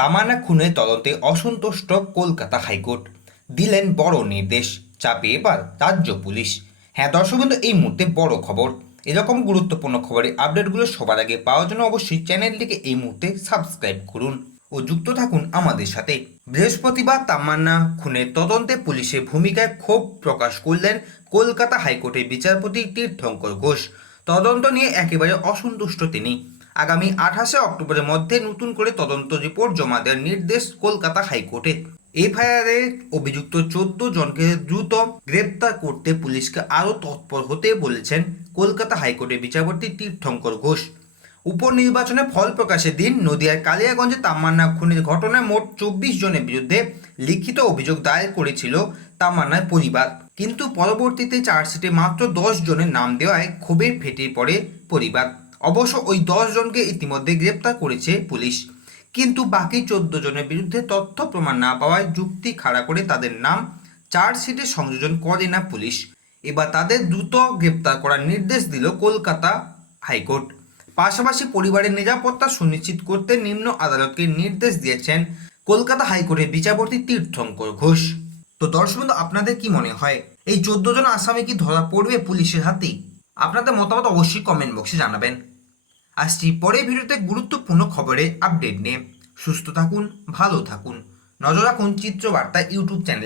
তামান্না খুনের তদন্তে অসন্তুষ্ট কলকাতা হাইকোর্ট। দিলেন বড় নির্দেশ, চাপে এবার রাজ্য পুলিশ। হ্যাঁ দর্শক এই মুহূর্তে বড় খবর। এরকম গুরুত্বপূর্ণ খবরের আপডেটগুলো সবার আগে পাওয়ার জন্য অবশ্যই চ্যানেলটিকে এই মুহূর্তে সাবস্ক্রাইব করুন ও যুক্ত থাকুন আমাদের সাথে। বৃহস্পতিবার তামান্না খুনের তদন্তে পুলিশের ভূমিকায় ক্ষোভ প্রকাশ করলেন কলকাতা হাইকোর্টের বিচারপতি তীর্থঙ্কর ঘোষ। তদন্ত নিয়ে একেবারে অসন্তুষ্ট তিনি। আগামী আঠাশে অক্টোবরের মধ্যে নতুন করে তদন্ত রিপোর্ট জমা দেওয়ার নির্দেশ কলকাতা হাইকোর্টের। এফআইআরে অভিযুক্ত চোদ্দ জনকে দ্রুত গ্রেপ্তার করতে পুলিশকে আরও তৎপর হতে বলেছেন কলকাতা হাইকোর্টের বিচারপতি তীর্থঙ্কর ঘোষ। উপনির্বাচনে ফল প্রকাশের দিন নদিয়ার কালিয়াগঞ্জে তামান্না খুনের ঘটনায় মোট চব্বিশ জনের বিরুদ্ধে লিখিত অভিযোগ দায়ের করেছিল তামান্নার পরিবার। কিন্তু পরবর্তীতে চার্জশিটে মাত্র দশ জনের নাম দেওয়ায় ক্ষোভে ফেটে পড়ে পরিবার। অবশ্য ওই জনকে ইতিমধ্যে গ্রেপ্তার করেছে পুলিশ। কিন্তু বাকি চোদ্দ জনের বিরুদ্ধে তথ্য প্রমাণ না পাওয়ায় যুক্তি খাড়া করে তাদের নাম, চার্জশিটে সংযোজন করে না পুলিশ। এবার তাদের দ্রুত গ্রেপ্তার করার নির্দেশ দিল কলকাতা হাইকোর্ট। পাশাপাশি পরিবারের নিরাপত্তা সুনিশ্চিত করতে নিম্ন আদালতকে নির্দেশ দিয়েছেন কলকাতা হাইকোর্টের বিচারপতি তীর্থঙ্কর ঘোষ। তো দর্শক আপনাদের কি মনে হয়, এই চোদ্দ জন আসামি কি ধরা পড়বে পুলিশের হাতেই? আপনাদের মতামত অবশ্যই কমেন্ট বক্সে জানাবেন। আসছি পরের ভিডিওতে গুরুত্বপূর্ণ খবরে আপডেট নিয়ে। সুস্থ থাকুন, ভালো থাকুন। নজর রাখুন চিত্রবার্তা ইউটিউব চ্যানেল।